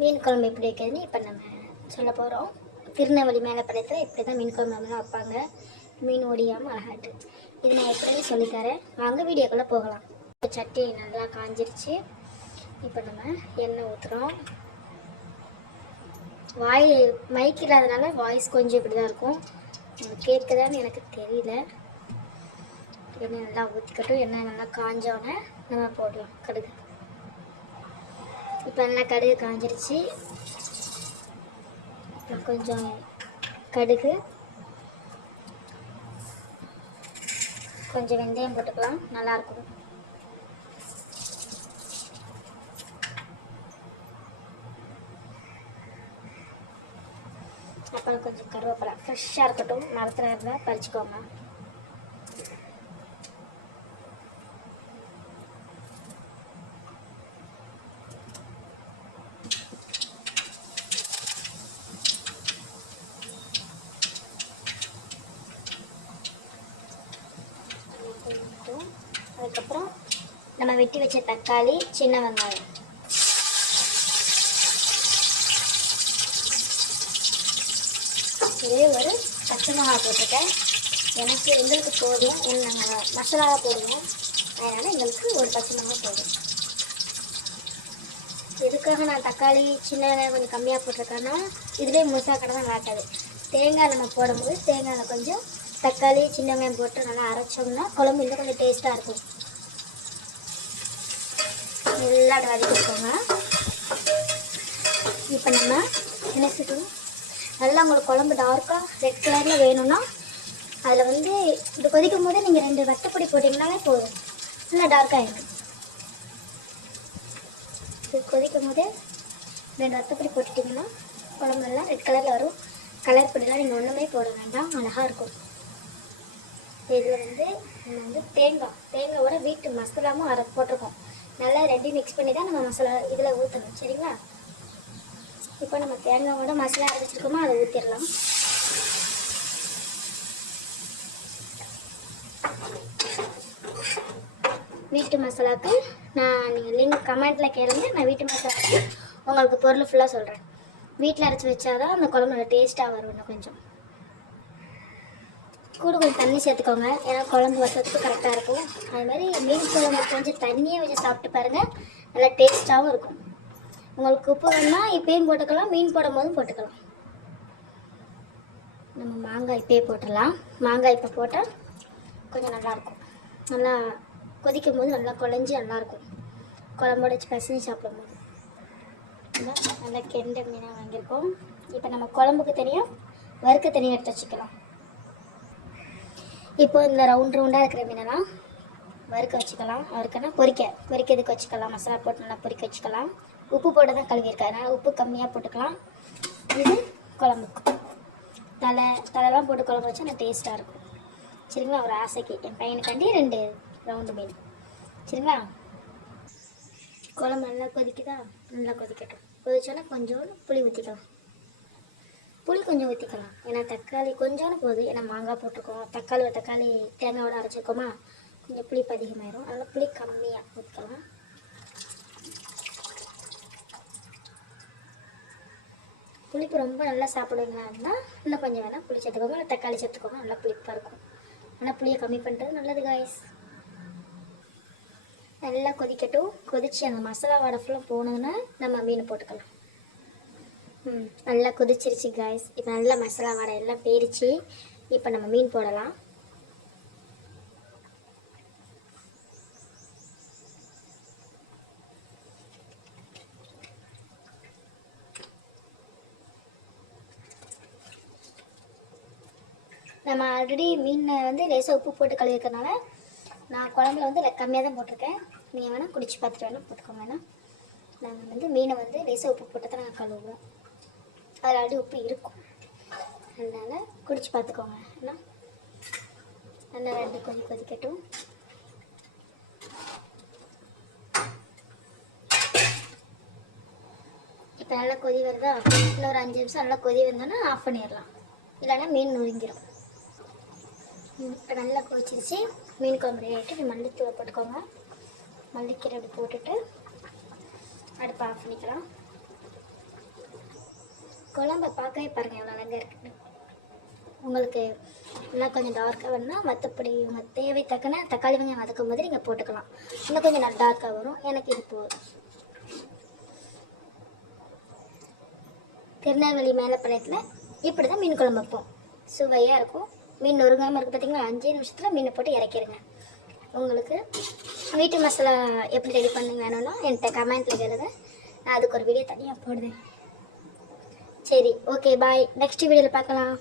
மீன் குழம்பு எப்படி வைக்கிறதுன்னு இப்போ நம்ம சொல்ல போகிறோம். திருநெல்வேலி மேலப்பாளையத்தில் இப்படி தான் மீன் குழம்பு நம்மளாம் வைப்பாங்க. மீன் ஒடியாமல் அழகாட்டு. இது நான் எப்படின்னு சொல்லித்தரேன். வாங்க வீடியோக்குள்ளே போகலாம். சட்டி நல்லா காஞ்சிருச்சு. இப்போ நம்ம எண்ணெய் ஊற்றுறோம். மைக் இல்லாதனால வாய்ஸ் கொஞ்சம் இப்படி தான் இருக்கும். உங்களுக்கு கேட்குதான்னு எனக்கு தெரியல. எண்ணெய் நல்லா ஊற்றிக்கட்டும். எண்ணெய் நல்லா காஞ்சோடனே நம்ம போடலாம் கடுகு. இப்போ நல்லா கடுகு காஞ்சிருச்சு. இப்போ கொஞ்சம் கடுகு, கொஞ்சம் வெந்தயம் போட்டுக்கலாம், நல்லாயிருக்கும். அப்புறம் கொஞ்சம் கருவேப்பிலை ஃப்ரெஷ்ஷாக இருக்கட்டும், மரத்தில் இருந்தால் பறிச்சுக்கோங்க. அதுக்கப்புறம் நம்ம வெட்டி வச்ச தக்காளி, சின்ன வெங்காயம், இதே ஒரு பச்சை மிளகா போட்டுருக்கேன். எங்களுக்கு போதும், நாங்கள் மசாலாவாக போடுவோம், அதனால் எங்களுக்கு ஒரு பச்சை மிளகா போதும். எதுக்காக நான் தக்காளி சின்ன வெங்காயம் கொஞ்சம் கம்மியாக போட்டிருக்கேன்னா, இதுலேயே முழுசாக கடை தான் காட்டாது. தேங்காய் நம்ம போடும்போது தேங்காயில் கொஞ்சம் தக்காளி சின்ன வெங்காயம் போட்டு நல்லா அரைச்சோம்னா குழம்பு இன்னும் கொஞ்சம் டேஸ்ட்டாக இருக்கும். நல்லா வதக்கிக்கோங்க. இப்போ நம்ம என்ன செய்யணும், நல்லா உங்களுக்கு குழம்பு டார்க்காக ரெட் கலரில் வேணும்னா அதில் வந்து இது கொதிக்கும் போதே நீங்கள் 2 வத்தப்பொடி போட்டிங்கனாலே போதும், நல்லா டார்க்காக இருக்கும். இது கொதிக்கும் போதே 2 வத்தப்பொடி போட்டுட்டிங்கன்னா குழம்பு எல்லாம் ரெட் கலரில் வரும். கலர் பொடிலாம் நீங்கள் ஒன்றுமே போட வேண்டாம், அழகாக இருக்கும். இதில் வந்து நம்ம வந்து தேங்காயோட வீட்டு மசாலாவும் போட்டிருக்கோம். நல்லா ரெண்டையும் மிக்ஸ் பண்ணி தான் நம்ம மசாலா இதில் ஊற்றணும், சரிங்களா? இப்போ நம்ம தேங்காயோட மசாலா அரைச்சிருக்கோமோ அதை ஊற்றிடலாம். வீட்டு மசாலாவுக்கு நீங்கள் லிங்க் கமெண்ட்டில் கேளுங்க. நான் வீட்டு மசாலாவுக்கு உங்களுக்கு பொருள் ஃபுல்லாக சொல்கிறேன். வீட்டில் அரைச்சி வச்சாதான் அந்த குழம்பு டேஸ்ட்டாக வரும். இன்னும் கொஞ்சம் கொஞ்சம் தண்ணி சேர்த்துக்கோங்க, ஏன்னா குழம்பு வசத்துக்கு கரெக்டாக இருக்கும். அதுமாதிரி மீன் குழம்பு கொஞ்சம் தண்ணியை வச்சு சாப்பிட்டு பாருங்கள், நல்லா டேஸ்ட்டாகவும் இருக்கும். உங்களுக்கு உப்பு வேணும்னா இப்பயும் போட்டுக்கலாம், மீன் போடும் போதும் போட்டுக்கலாம். நம்ம மாங்காய் இப்பயே போட்டுடலாம். மாங்காய் இப்போ போட்டால் கொஞ்சம் நல்லாயிருக்கும். நல்லா கொதிக்கும் போது நல்லா குழஞ்சி நல்லாயிருக்கும். குழம்போட வச்சு பசங்க சாப்பிடும் போது நல்லா கெண்டை மீனாக வாங்கியிருக்கோம். இப்போ நம்ம குழம்புக்கு தனியாக வறுக்க தனியாக எடுத்து வச்சுக்கலாம். இப்போ இந்த ரவுண்டாக இருக்கிற மீனெல்லாம் வறுக்க வச்சுக்கலாம். வறுக்கனா பொரிக்கிறதுக்கு வச்சுக்கலாம். மசாலா போட்டு நல்லா பொரிக்க வச்சுக்கலாம். உப்பு போட்டு தான் கழுவிருக்கேன், அதனால் உப்பு கம்மியாக போட்டுக்கலாம். இது குழம்புக்கு தலைலாம் போட்டு குழம்பு வச்சா நல்லா டேஸ்ட்டாக இருக்கும், சரிங்களா? ஒரு ஆசைக்கு என் பையனுக்காண்டி 2 ரவுண்டு மீன், சரிங்களா? குழம்பு நல்லா கொதிக்குதா? நல்லா கொதிக்கட்டும். கொதிச்சோன்னா கொஞ்சோண்டு புளி ஊற்றிக்கலாம். புளி கொஞ்சம் ஊற்றிக்கலாம், ஏன்னா தக்காளி கொஞ்சோன்னு போதும். ஏன்னா மாங்காய் போட்டிருக்கோம், தக்காளி தேங்காயோட அரைச்சிருக்கோமா, கொஞ்சம் புளிப்பு அதிகமாயிரும். அதனால் புளி கம்மியாக ஊற்றிக்கலாம். புளிப்பு ரொம்ப நல்லா சாப்பிடுவீங்களா இருந்தால் இன்னும் கொஞ்சம் வேணால் புளி சேர்த்துக்கோங்க, இல்லை தக்காளி சேர்த்துக்கோங்க, நல்லா புளிப்பாக இருக்கும். ஆனால் புளியை கம்மி பண்ணுறது நல்லது காய்ஸ். நல்லா கொதிக்கட்டும். கொதிச்சு அந்த மசாலா வாடை ஃபுல்லாக போனதுன்னா நம்ம மீன் போட்டுக்கலாம். நல்லா கொதிச்சிருச்சு காய்ஸ். இப்போ நல்லா மசாலா வாடை எல்லாம் போயிடுச்சு. இப்போ நம்ம மீன் போடலாம். நம்ம ஆல்ரெடி மீன் வந்து லேசாக உப்பு போட்டு கழுவிக்கிறதுனால நான் குழம்புல வந்து கம்மியாக தான் போட்டிருக்கேன். நீங்கள் வேணால் குடிச்சு பார்த்துட்டு வேணால் போட்டுக்கோங்க. வேணா நாங்கள் வந்து மீனை வந்து லேசாக உப்பு போட்டு தான் நாங்கள் கழுவுவோம். அதில் ஆல்ரெடி உப்பு இருக்கும், அதனால் குடிச்சு பார்த்துக்கோங்க. ஏன்னா நல்லா 2 கொதிக்கட்டும். இப்போ நல்லா கொதி வருதா? இன்னொரு 5 நிமிஷம் நல்லா கொதி வந்தோன்னா ஆஃப் பண்ணிடலாம், இல்லைன்னா மீன் நொறுங்கிடும். இப்போ நல்லா கொதிச்சிருச்சு. மீன் குழம்பு ரெடி ஆகிட்டு மல்லித்தூள் போட்டுக்கோங்க. மல்லிக்கீரை அப்படி போட்டுட்டு அடுப்பை ஆஃப் பண்ணிக்கலாம். குழம்ப பார்க்கவே பாருங்கள் எவ்வளோ அழகாக இருக்குது. உங்களுக்கு இன்னும் கொஞ்சம் டார்க்காக வேணும்னா மற்றபடி உங்கள் தேவை தக்கன தக்காளி வெங்காயம் வதக்கும் போது நீங்கள் போட்டுக்கலாம். இன்னும் கொஞ்சம் நல்லா டார்க்காக வரும். எனக்கு இது போதும். திருநெல்வேலி மேலப்பாளையத்தில் இப்படி தான் மீன் குழம்பு வைப்போம். சுவையாக இருக்கும். மீன் நொறுங்காமல் இருக்குது பார்த்தீங்களா? 5 நிமிஷத்தில் மீனை போட்டு இறக்கிடுங்க. உங்களுக்கு வீட்டு மசாலா எப்படி ரெடி பண்ணி வேணும்னா என்கிட்ட கமெண்ட்டில் கேளுங்க. நான் அதுக்கு ஒரு வீடியோ தனியாக போடுவேன். சரி, ஓகே, பாய். நெக்ஸ்ட் வீடியோவில் பார்க்கலாம்.